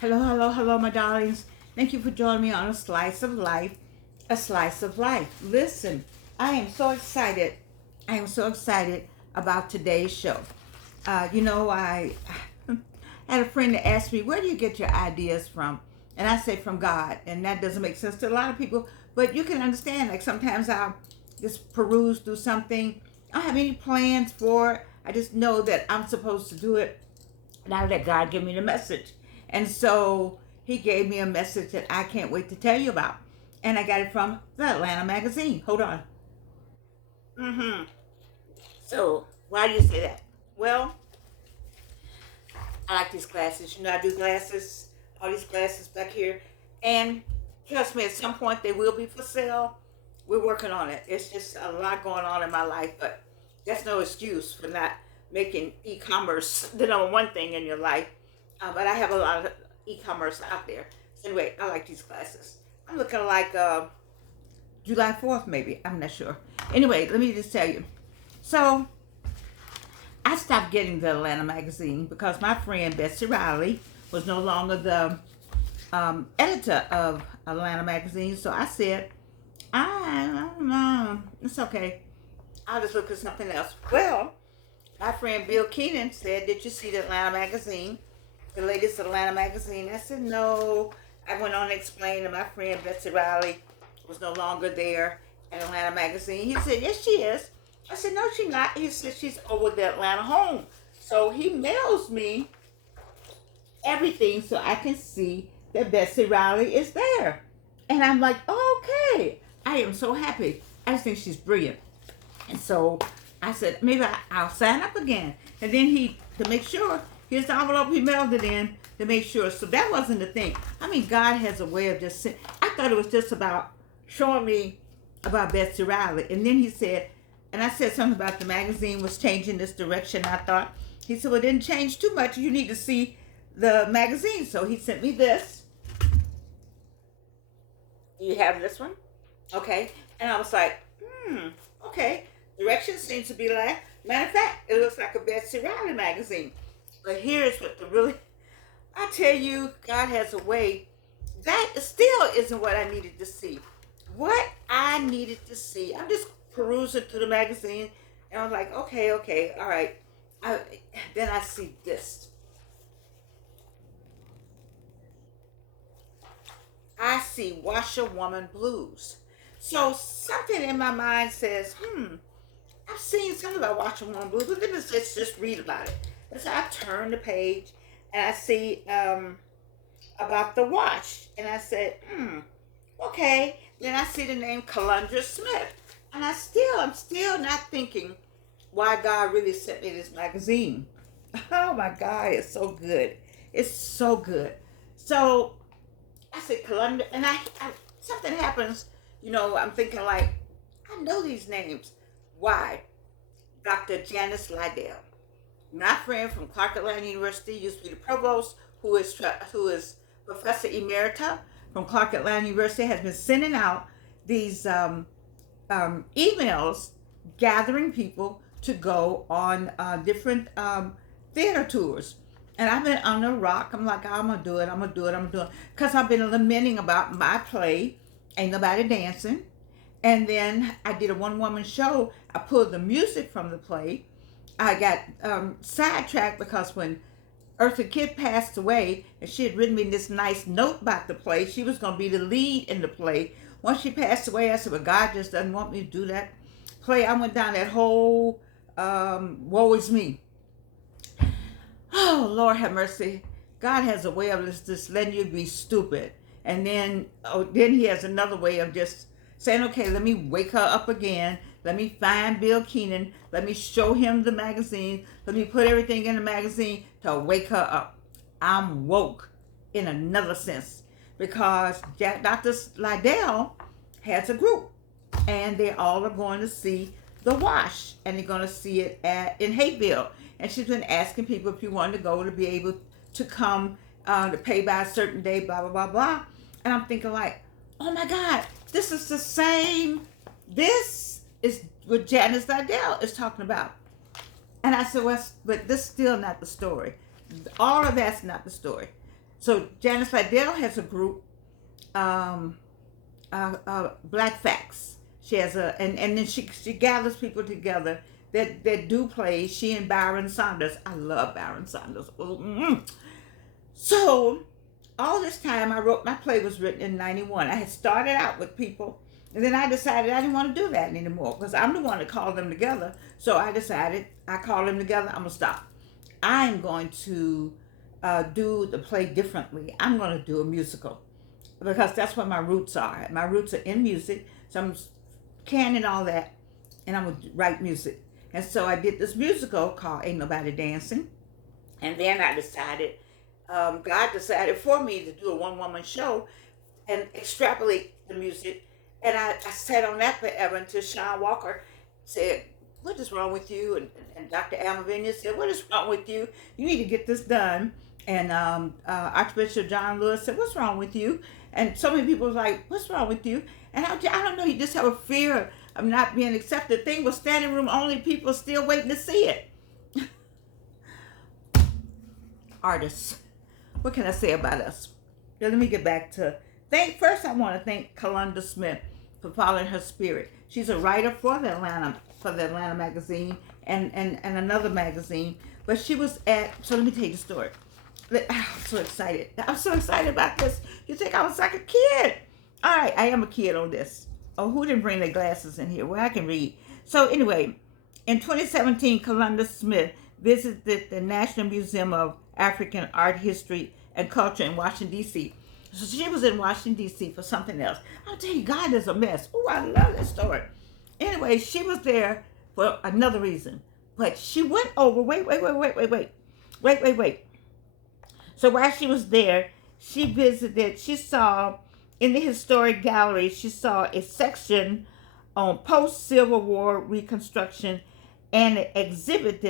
Hello, hello, hello, my darlings. Thank you for joining me on A Slice of Life, A Slice of Life. Listen, I am so excited. I am so excited about today's show. I had a friend that asked me, where do you get your ideas from? And I say, from God. And that doesn't make sense to a lot of people, but you can understand. Like sometimes I'll just peruse through something. I don't have any plans for it. I just know that I'm supposed to do it. And I let God give me the message. And so he gave me a message that I can't wait to tell you about. And I got it from the Atlanta magazine. Hold on. Mm-hmm. So why do you say that? Well, I like these glasses. You know, I do glasses, all these glasses back here. And trust me, at some point they will be for sale. We're working on it. It's just a lot going on in my life, but that's no excuse for not making e-commerce the number one thing in your life. But I have a lot of e-commerce out there. So anyway, I like these glasses. I'm looking like July 4th, maybe. I'm not sure. Anyway, let me just tell you. So I stopped getting the Atlanta magazine because my friend Betsy Riley was no longer the editor of Atlanta magazine. So I said, I don't know. It's okay. I'll just look at something else. Well, my friend Bill Keenan said, did you see the Atlanta magazine? The latest Atlanta magazine? I said, no. I went on to explain that my friend Betsy Riley was no longer there at Atlanta magazine. He said, yes, she is. I said, no, she's not. He said, she's over the Atlanta home. So he mails me everything so I can see that Betsy Riley is there. And I'm like, okay. I am so happy. I just think she's brilliant. And so I said, maybe I'll sign up again. And then to make sure, here's the envelope he mailed it in to make sure. So that wasn't the thing. I mean, God has a way of just, I thought it was just about showing me about Betsy Riley. And then he said, and I said something about the magazine was changing this direction. I thought, he said, well, it didn't change too much. You need to see the magazine. So he sent me this. You have this one? Okay. And I was like, okay. Directions seem to be like, matter of fact, it looks like a Betsy Riley magazine. But here's what I tell you, God has a way. That still isn't what I needed to see. What I needed to see, I'm just perusing through the magazine, and I was like, okay, all right. Then I see this. I see Washerwoman Blues. So something in my mind says, I've seen something about Washerwoman Blues, but let's just read about it. And so I turn the page and I see about the wash. And I said, okay. Then I see the name Kalundra Smith. And I'm still not thinking why God really sent me this magazine. Oh my God, it's so good. It's so good. So I said Kalundra, and I something happens, I'm thinking like, I know these names. Why? Dr. Janice Liddell, my friend from Clark Atlanta University, used to be the provost, who is Professor Emerita from Clark Atlanta University, has been sending out these emails gathering people to go on different theater tours. And I've been on the rock. I'm like, I'm going to do it. Because I've been lamenting about my play, Ain't Nobody Dancing. And then I did a one-woman show. I pulled the music from the play. I got sidetracked because when Eartha Kitt passed away, and she had written me this nice note about the play, she was going to be the lead in the play. Once she passed away, I said, well, God just doesn't want me to do that play. I went down that whole woe is me. Oh, Lord have mercy. God has a way of just letting you be stupid. And then he has another way of just saying, okay, let me wake her up again. Let me find Bill Keenan. Let me show him the magazine. Let me put everything in the magazine to wake her up. I'm woke in another sense because Dr. Liddell has a group, and they all are going to see The Wash, and they're going to see it in Hayville. And she's been asking people if you want to go to be able to come to pay by a certain day, blah, blah, blah, blah. And I'm thinking like, oh my God, this is the same. This is what Janice Liddell is talking about. And I said, well, but this is still not the story. All of that's not the story. So Janice Liddell has a group, um, Black Facts. She has and then she gathers people together that do plays. She and Byron Saunders. I love Byron Saunders. So all this time, my play was written in '91. I had started out with people, and then I decided I didn't want to do that anymore because I'm the one that called them together. So I decided I called them together. I'm gonna stop. I'm going to do the play differently. I'm going to do a musical because that's where my roots are. My roots are in music, so I'm canning all that, and I'm gonna write music. And so I did this musical called Ain't Nobody Dancing, and then I decided, God decided for me to do a one-woman show and extrapolate the music. And I sat on that forever until Sean Walker said, "What is wrong with you?" And Dr. Almavinia said, "What is wrong with you? You need to get this done." And Archbishop John Lewis said, "What's wrong with you?" And so many people was like, "What's wrong with you?" And I don't know, you just have a fear of not being accepted. The thing was standing room only, people still waiting to see it. Artists. What can I say about us? Now, let me get back to first I want to thank Kalunda Smith for following her spirit. She's a writer for the Atlanta magazine and another magazine. But she was so let me tell you the story. I'm so excited. I'm so excited about this. You think I was like a kid. All right, I am a kid on this. Oh, who didn't bring their glasses in here? Well, I can read. So anyway, in 2017, Kalunda Smith visited the National Museum of African Art, History, and Culture in Washington, D.C. So she was in Washington, D.C. for something else. I'll tell you, God is a mess. Oh, I love this story. Anyway, she was there for another reason. But she went over, wait. So while she was there, she saw in the historic gallery, she saw a section on post-Civil War Reconstruction, and the exhibit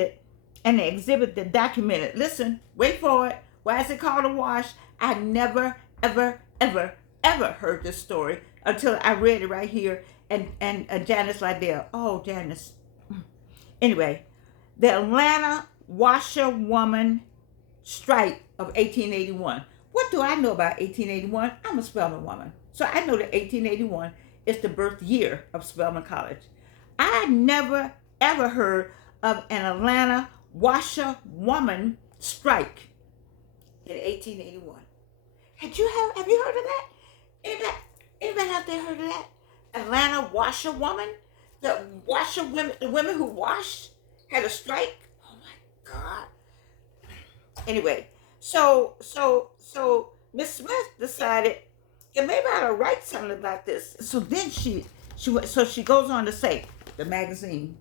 documented. Listen, wait for it. Why is it called a wash? I never, ever, ever, ever heard this story until I read it right here. And Janice Liddell. Oh, Janice. Anyway, the Atlanta washerwoman strike of 1881. What do I know about 1881? I'm a Spelman woman. So I know that 1881 is the birth year of Spelman College. I never, ever heard of an Atlanta washerwoman strike in 1881. Have you heard of that? Anybody out there heard of that? Atlanta washerwoman? The washerwomen, the women who washed had a strike? Oh my God. Anyway, so Miss Smith decided, yeah, maybe I ought to write something about this. So then she goes on to say, the magazine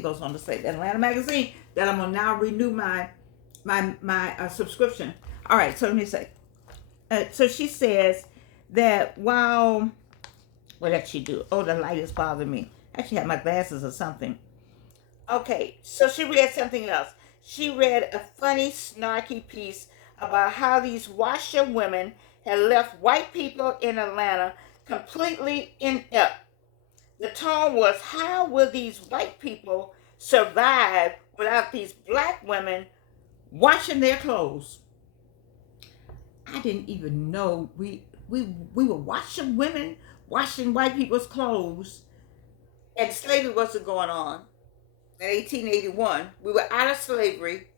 goes on to say, the Atlanta magazine, that I'm gonna now renew my subscription. All right, so let me say, so she says that while, what did she do? Oh, the light is bothering me. I actually have my glasses or something. Okay, so she read something else. She read a funny, snarky piece about how these washerwomen had left white people in Atlanta completely inept. The tone was, how will these white people survive without these black women washing their clothes? I didn't even know we were washing women, washing white people's clothes, and slavery wasn't going on. In 1881, we were out of slavery,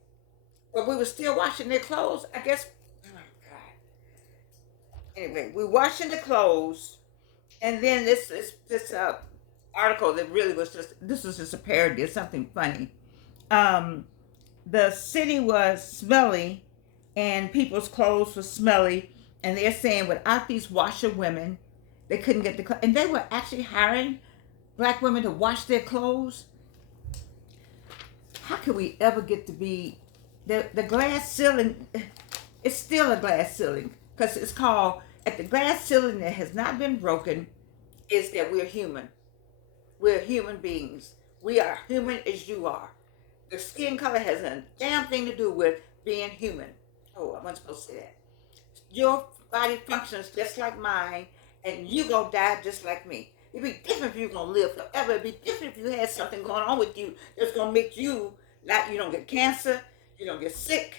but we were still washing their clothes. I guess. Oh my God. Anyway, we're washing the clothes, and then this article that really was just a parody of something funny. The city was smelly, and people's clothes were smelly, and they're saying without these washerwomen, they couldn't get the clothes, and they were actually hiring black women to wash their clothes. How can we ever get to be the glass ceiling? It's still a glass ceiling because it's called, at the glass ceiling that has not been broken, is that we're human. We're human beings. We are human as you are. The skin color has a damn thing to do with being human. Oh, I wasn't supposed to say that. Your body functions just like mine, and you gonna die just like me. It'd be different if you're gonna live forever. It'd be different if you had something going on with you that's gonna make you you don't get cancer, you don't get sick,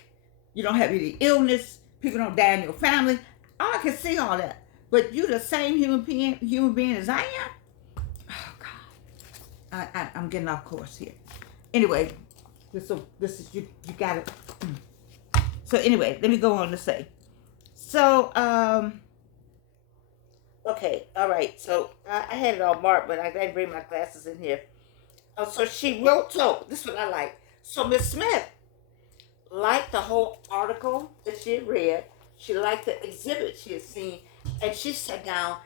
you don't have any illness, people don't die in your family. I can see all that. But you the same human being as I am? Oh God. I'm getting off course here. Anyway, this is you got it. So anyway, let me go on to say. So okay, all right. So I had it all marked, but I didn't bring my glasses in here. So she wrote. So this is what I like. So Miss Smith liked the whole article that she had read. She liked the exhibit she had seen, and she sat down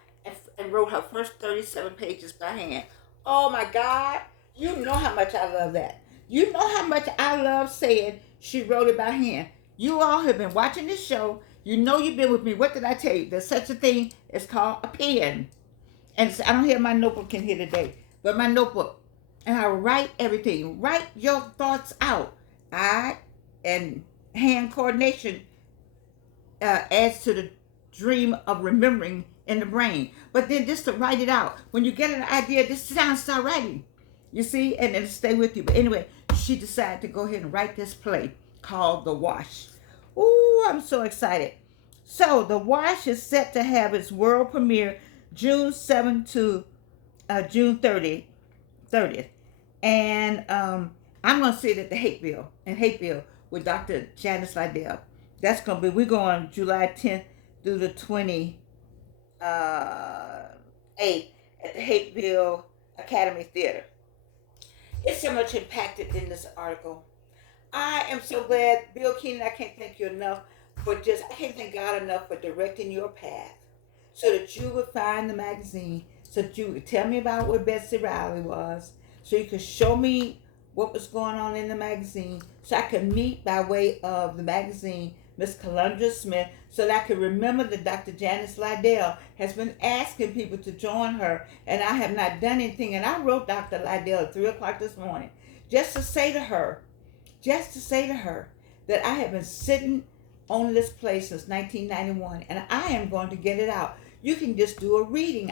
and wrote her first 37 pages by hand. Oh my God! You know how much I love that. You know how much I love saying she wrote it by hand. You all have been watching this show. You know you've been with me. What did I tell you? There's such a thing as called a pen. And I don't have my notebook in here today, but my notebook. And I write everything. Write your thoughts out. I and hand coordination adds to the dream of remembering in the brain. But then just to write it out. When you get an idea, just sit down and start writing. You see, and it'll stay with you. But anyway, she decided to go ahead and write this play called The Wash. Ooh, I'm so excited. So The Wash is set to have its world premiere June 7th to June 30th. And I'm going to see it at the Hateville with Dr. Janice Liddell. That's going to be, we're going July 10th through the 28th at the Hateville Academy Theater. It's so much impacted in this article. I am so glad, Bill Keenan, I can't thank you enough I can't thank God enough for directing your path so that you would find the magazine, so that you would tell me about what Betsy Riley was, so you could show me what was going on in the magazine, so I could meet by way of the magazine Miss Kalundra Smith, so that I could remember that Dr. Janice Liddell has been asking people to join her, and I have not done anything. And I wrote Dr. Liddell at 3 o'clock this morning just to say to her that I have been sitting on this place since 1991, and I am going to get it out. You can just do a reading.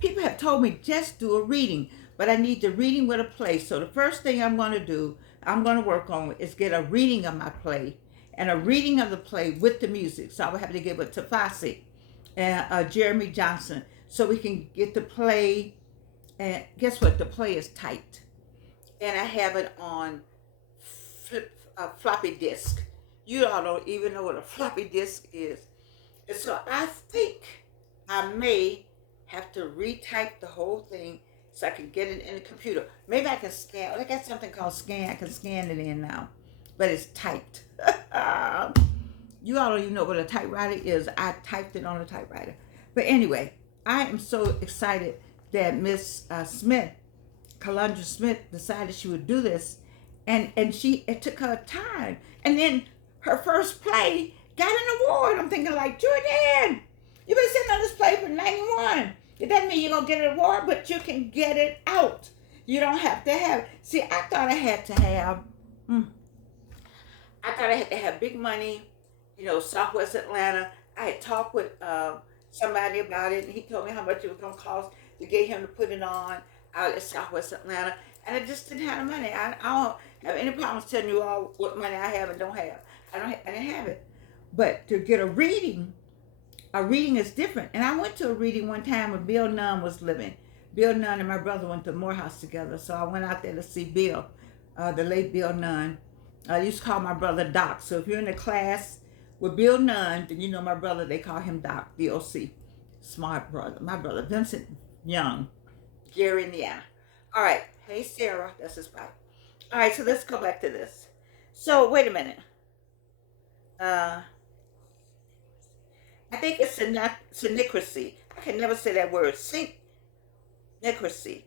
People have told me just do a reading, but I need the reading with a play. So the first thing I'm going to work on is get a reading of my play and a reading of the play with the music. So I will have to give it to Fosse and Jeremy Johnson so we can get the play. And guess what? The play is typed, and I have it on floppy disk. You all don't even know what a floppy disk is. And so I think I may have to retype the whole thing so I can get it in the computer. Maybe I can scan. I got something called scan. I can scan it in now, but it's typed. You all don't even know what a typewriter is. I typed it on a typewriter. But anyway, I am so excited that Miss Smith, Kalundra Smith, decided she would do this, and it took her time, and then her first play got an award. I'm thinking like, Jordan, you've been sitting on this play for 91. It doesn't mean you're going to get an award, but you can get it out. You don't have to have, see, I thought I had to have big money, Southwest Atlanta. I had talked with somebody about it, and he told me how much it was going to cost to get him to put it on out at Southwest Atlanta. And I just didn't have the money. I don't have any problems telling you all what money I have and don't have. I didn't have it. But to get a reading is different. And I went to a reading one time when Bill Nunn was living. Bill Nunn and my brother went to Morehouse together. So I went out there to see Bill, the late Bill Nunn. I used to call my brother Doc. So if you're in the class with Bill Nunn, then you know my brother, they call him Doc, D-O-C. Smart brother. My brother, Vincent Young. Gary in the eye. All right. Hey, Sarah. That's his wife. All right. So let's go back to this. So wait a minute. I think it's synchronicity. I can never say that word. Synchronicity.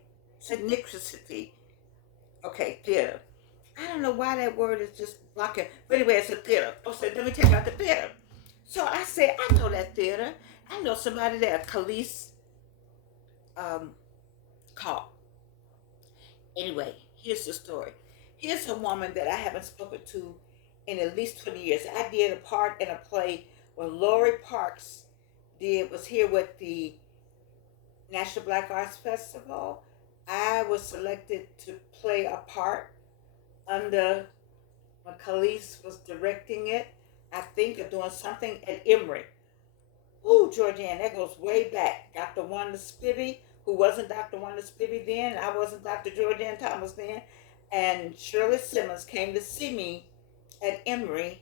Okay, theater. I don't know why that word is just blocking. But anyway, it's a theater. Oh, so let me take out the theater. So I said, I know that theater. I know somebody there, Khalees called. Anyway, here's the story. Here's a woman that I haven't spoken to in at least 20 years. I did a part in a play when Lori Parks was here with the National Black Arts Festival. I was selected to play a part under when Khalees was directing it. I think, of doing something at Emory. Ooh, Georgianne, that goes way back. Dr. Wanda Spivey, who wasn't Dr. Wanda Spivey then, I wasn't Dr. Georgianne Thomas then, and Shirley Simmons came to see me at Emory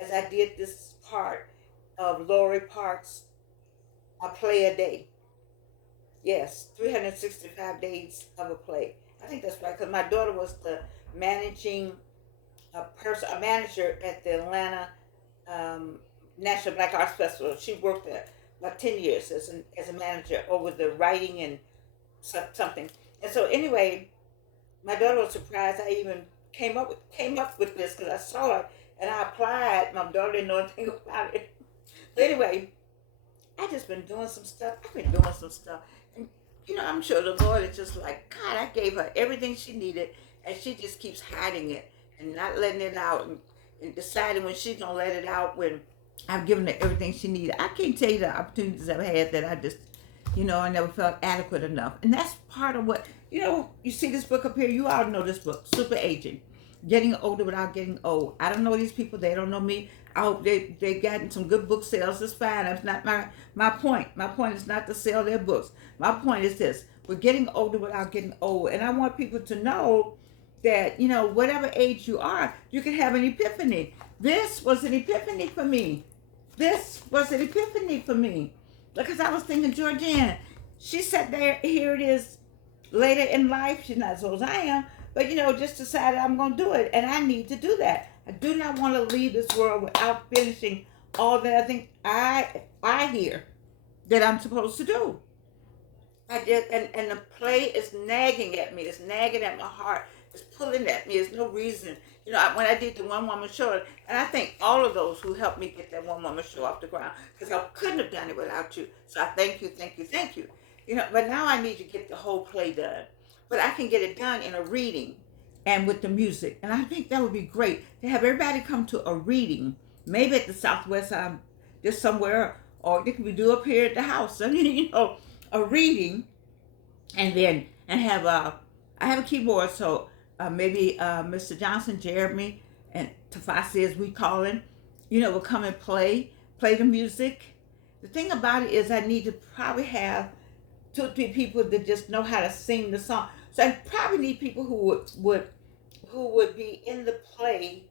as I did this part of Laurie Park's A Play a Day. Yes, 365 days of a play. I think that's right, because my daughter was the managing a manager at the Atlanta um, National Black Arts Festival. She worked there about 10 years as a manager over the writing and something. And so anyway, my daughter was surprised I even came up with this because I saw it and I applied. My daughter didn't know anything about it. But anyway, I just been doing some stuff. I've been doing some stuff. And I'm sure the Lord is just like, God, I gave her everything she needed and she just keeps hiding it and not letting it out and deciding when she's gonna let it out when I've given her everything she needed. I can't tell you the opportunities I've had that I just, I never felt adequate enough. And that's part of what, you see this book up here. You all know this book, Super Aging, Getting Older Without Getting Old. I don't know these people. They don't know me. I hope they gotten some good book sales. That's fine. That's not my point. My point is not to sell their books. My point is this: we're getting older without getting old, and I want people to know that whatever age you are, you can have an epiphany. This was an epiphany for me. This was an epiphany for me because I was thinking, Georgianne, she sat there. Here it is, later in life. She's not as old as I am, but just decided I'm going to do it, and I need to do that. I do not want to leave this world without finishing all that I think I hear that I'm supposed to do. I did, and the play is nagging at me. It's nagging at my heart. It's pulling at me. There's no reason. When I did the one woman show, and I thank all of those who helped me get that one woman show off the ground because I couldn't have done it without you. So I thank you, thank you, thank you. But now I need to get the whole play done. But I can get it done in a reading and with the music. And I think that would be great to have everybody come to a reading, maybe at the Southwest, just somewhere, or it can be do up here at the house. A reading, and then I have a keyboard, so maybe Mr. Johnson, Jeremy, and Tafasi, as we call him, will come and play the music. The thing about it is, I need to probably have 2 or 3 people that just know how to sing the song. So I probably need people who would be in the play,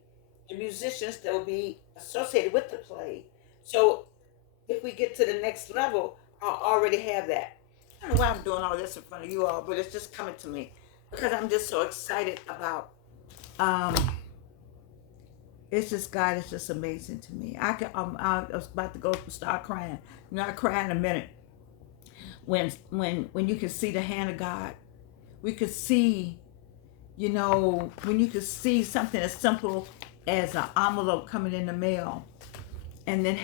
the musicians that will be associated with the play. So if we get to the next level, I'll already have that. I don't know why I'm doing all this in front of you all, but it's just coming to me because I'm just so excited about. Um, it's just God is just amazing to me. I was about to go start crying. Not crying in a minute. When you can see the hand of God, we could see, when you could see something as simple as an envelope coming in the mail, and then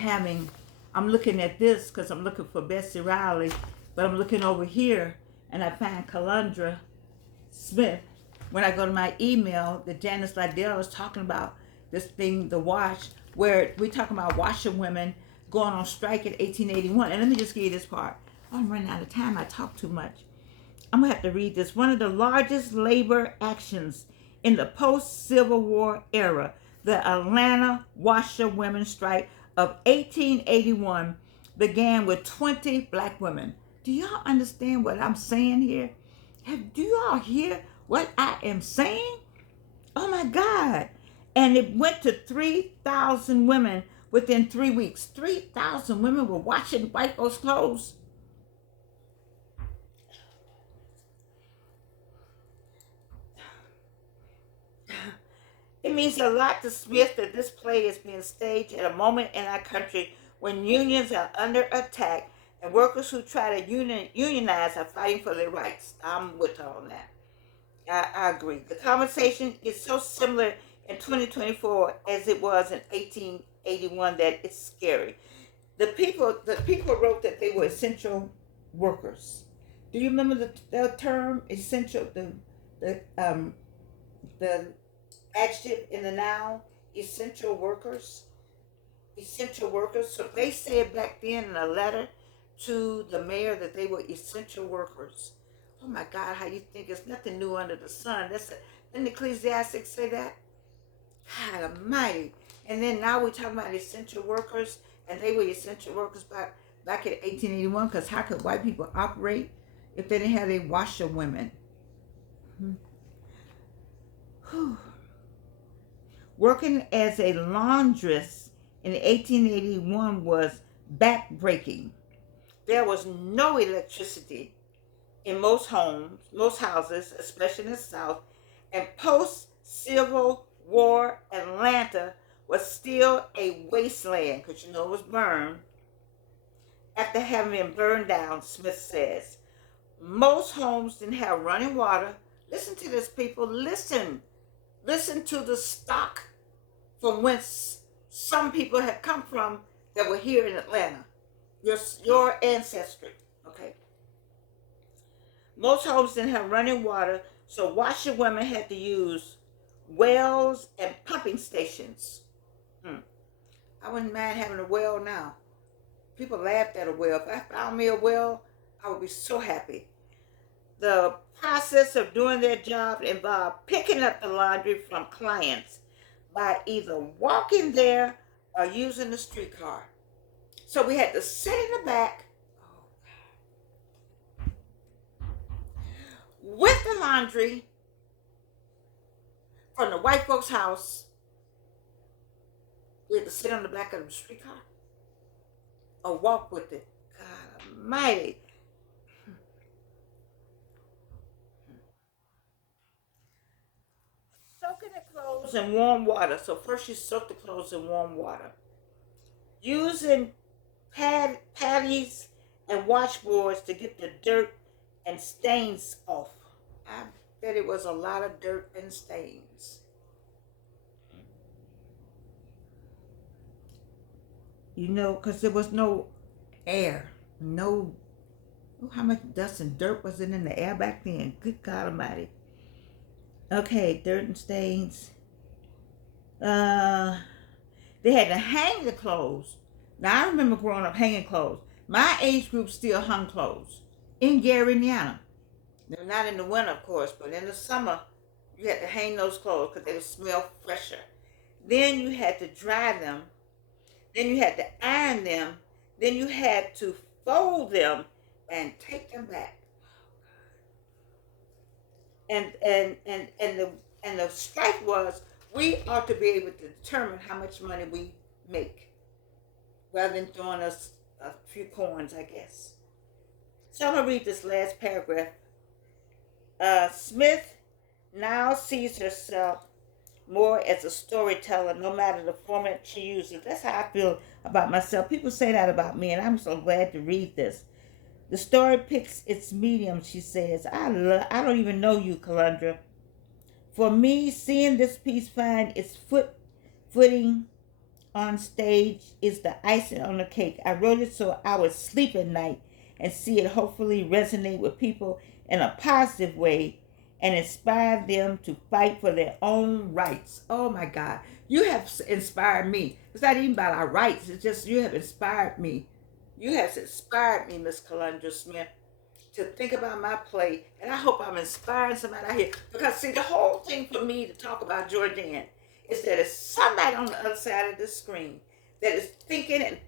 I'm looking at this because I'm looking for Bessie Riley, but I'm looking over here and I find Calandra Smith. When I go to my email, that Janice Liddell is talking about this thing, the wash, where we talking about washerwomen going on strike in 1881. And let me just give you this part. I'm running out of time. I talk too much. I'm going to have to read this. One of the largest labor actions in the post-Civil War era, the Atlanta washerwomen strike of 1881 began with 20 black women. Do y'all understand what I'm saying here? Do y'all hear what I am saying? Oh my God. And it went to 3,000 women within 3 weeks. 3,000 women were washing white folks' clothes. It means a lot to Smith that this play is being staged at a moment in our country when unions are under attack and workers who try to unionize are fighting for their rights. I'm with her on that. I agree. The conversation is so similar in 2024 as it was in 1881 that it's scary. The people wrote that they were essential workers. Do you remember the term essential? The adjective in the noun, essential workers. Essential workers. So they said back then in a letter to the mayor that they were essential workers. Oh my God, how you think it's nothing new under the sun? Didn't Ecclesiastes say that? God almighty. And then now we're talking about essential workers, and they were essential workers back in 1881, because how could white people operate if they didn't have a washerwomen? Whew. Working as a laundress in 1881 was backbreaking. There was no electricity in most homes, most houses, especially in the South, and post-Civil War Atlanta was still a wasteland, because you know it was burned. After having been burned down, Smith says, most homes didn't have running water. Listen to this, people. Listen. Listen to the stock from whence some people had come from that were here in Atlanta. Your ancestry. Okay. Most homes didn't have running water, so washerwomen had to use wells and pumping stations. I wouldn't mind having a well now. People laughed at a well. If I found me a well, I would be so happy. The process of doing their job involved picking up the laundry from clients by either walking there or using the streetcar. So we had to sit in the back with the laundry from the white folks' house. We had to sit on the back of the streetcar or walk with it. God almighty. Soaking the clothes in warm water. So first you soak the clothes in warm water. Using patties and washboards to get the dirt and stains off. I bet it was a lot of dirt and stains. You know, because there was no air. No, oh, how much dust and dirt was in the air back then? Good God Almighty. Okay, dirt and stains. They had to hang the clothes. Now, I remember growing up hanging clothes. My age group still hung clothes in Gary, Indiana. They're not in the winter, of course, but in the summer, you had to hang those clothes because they would smell fresher. Then you had to dry them. Then you had to iron them. Then you had to fold them and take them back. And the strike was, we ought to be able to determine how much money we make, rather than throwing us a few coins, I guess. So I'm gonna read this last paragraph. Smith now sees herself more as a storyteller, no matter the format she uses. That's how I feel about myself. People say that about me, and I'm so glad to read this. The story picks its medium, she says. I don't even know you, Calandra. For me, seeing this piece find its footing on stage is the icing on the cake. I wrote it so I would sleep at night and see it hopefully resonate with people in a positive way and inspire them to fight for their own rights. Oh my God. You have inspired me. It's not even about our rights. It's just you have inspired me. You have inspired me, Miss Calandra Smith, to think about my play. And I hope I'm inspiring somebody out here. Because, see, the whole thing for me to talk about Jordan is that it's somebody on the other side of the screen that is thinking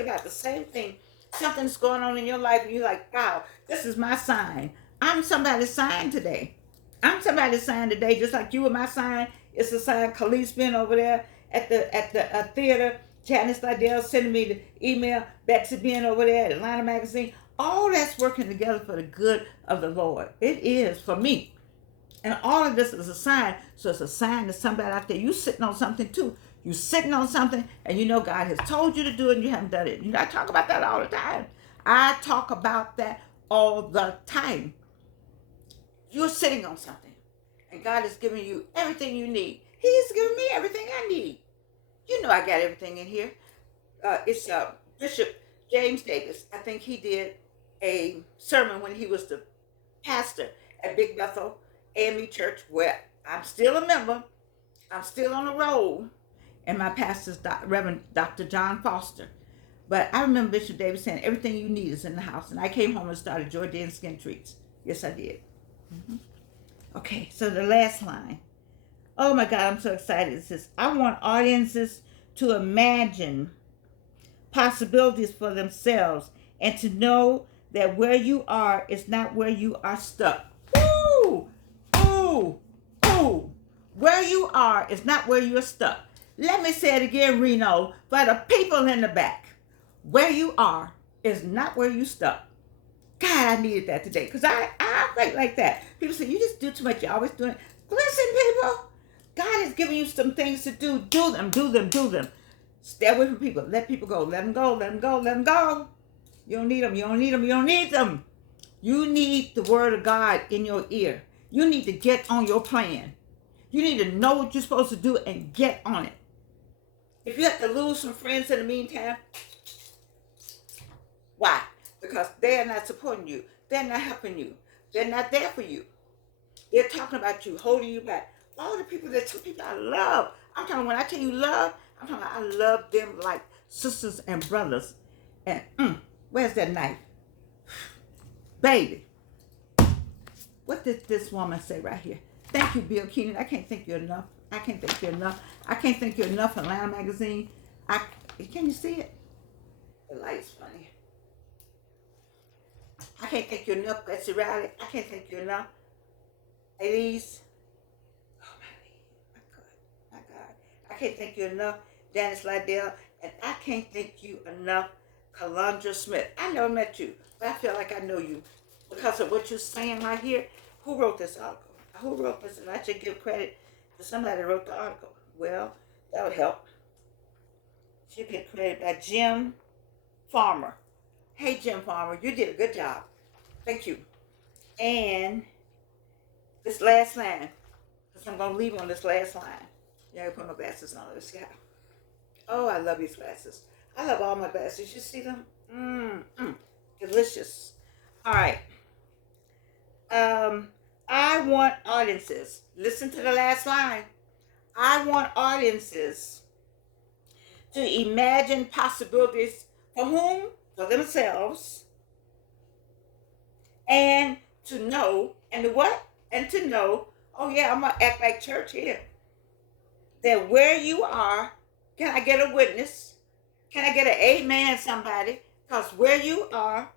about the same thing. Something's going on in your life, and you're like, wow, this is my sign. I'm somebody's sign today. I'm somebody's sign today, just like you were my sign. It's a sign. Khalees been over there at the theater. Janice Liddell sending me the email. Betsy being over there at Atlanta Magazine. All that's working together for the good of the Lord. It is for me. And all of this is a sign. So it's a sign to somebody out there. You sitting on something too. You sitting on something, and you know God has told you to do it, and you haven't done it. You know, I talk about that all the time. I talk about that all the time. You're sitting on something, and God is giving you everything you need. He's giving me everything I need. You know I got everything in here. It's Bishop James Davis. I think he did a sermon when he was the pastor at Big Bethel AME Church, where I'm still a member. I'm still on the roll. And my pastor's Reverend Dr. John Foster. But I remember Bishop Davis saying, everything you need is in the house. And I came home and started Jordan Skin Treats. Yes, I did. Okay, so the last line. Oh my God, I'm so excited. It says, I want audiences to imagine possibilities for themselves and to know that where you are is not where you are stuck. Ooh, ooh, ooh. Where you are is not where you're stuck. Let me say it again, Reno, for the people in the back. Where you are is not where you stuck. God, I needed that today because I think like that. People say, you just do too much. You're always doing it. Listen, people. God has given you some things to do. Do them, do them, do them. Stay away from people. Let people go. Let them go, let them go, let them go. You don't need them. You don't need them. You don't need them. You need the word of God in your ear. You need to get on your plan. You need to know what you're supposed to do and get on it. If you have to lose some friends in the meantime, why? Because they are not supporting you. They're not helping you. They're not there for you. They're talking about you, holding you back. All the people, there's two people I love. I'm talking, when I tell you love, I'm talking, I love them like sisters and brothers. And where's that knife? Baby. What did this woman say right here? Thank you, Bill Keenan. I can't thank you enough. I can't thank you enough. I can't thank you enough, Atlanta Magazine. Can you see it? The light's funny. I can't thank you enough, Betsy Riley. I can't thank you enough. Ladies. Oh, my God. My God. I can't thank you enough, Janice Liddell. And I can't thank you enough, Calandra Smith. I never met you, but I feel like I know you because of what you're saying right here. Who wrote this article? Who wrote this? And I should give credit to somebody that wrote the article. Well, that would help. She get credit by Jim Farmer. Hey, Jim Farmer, you did a good job. Thank you. And this last line, because I'm going to leave on this last line. Yeah, I put my glasses on. Let's see how. Oh, I love these glasses. I love all my glasses. You see them? Delicious. All right. I want audiences. Listen to the last line. I want audiences to imagine possibilities for whom? For themselves. And to know, and to what? And to know, oh yeah, I'm going to act like church here. That where you are, can I get a witness? Can I get an amen, somebody? Because where you are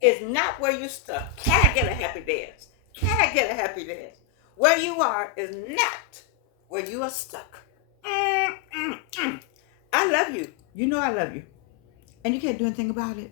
is not where you're stuck. Can I get a happy dance? Can I get a happy dance? Where you are is not where you are stuck. I love you. You know I love you. And you can't do anything about it.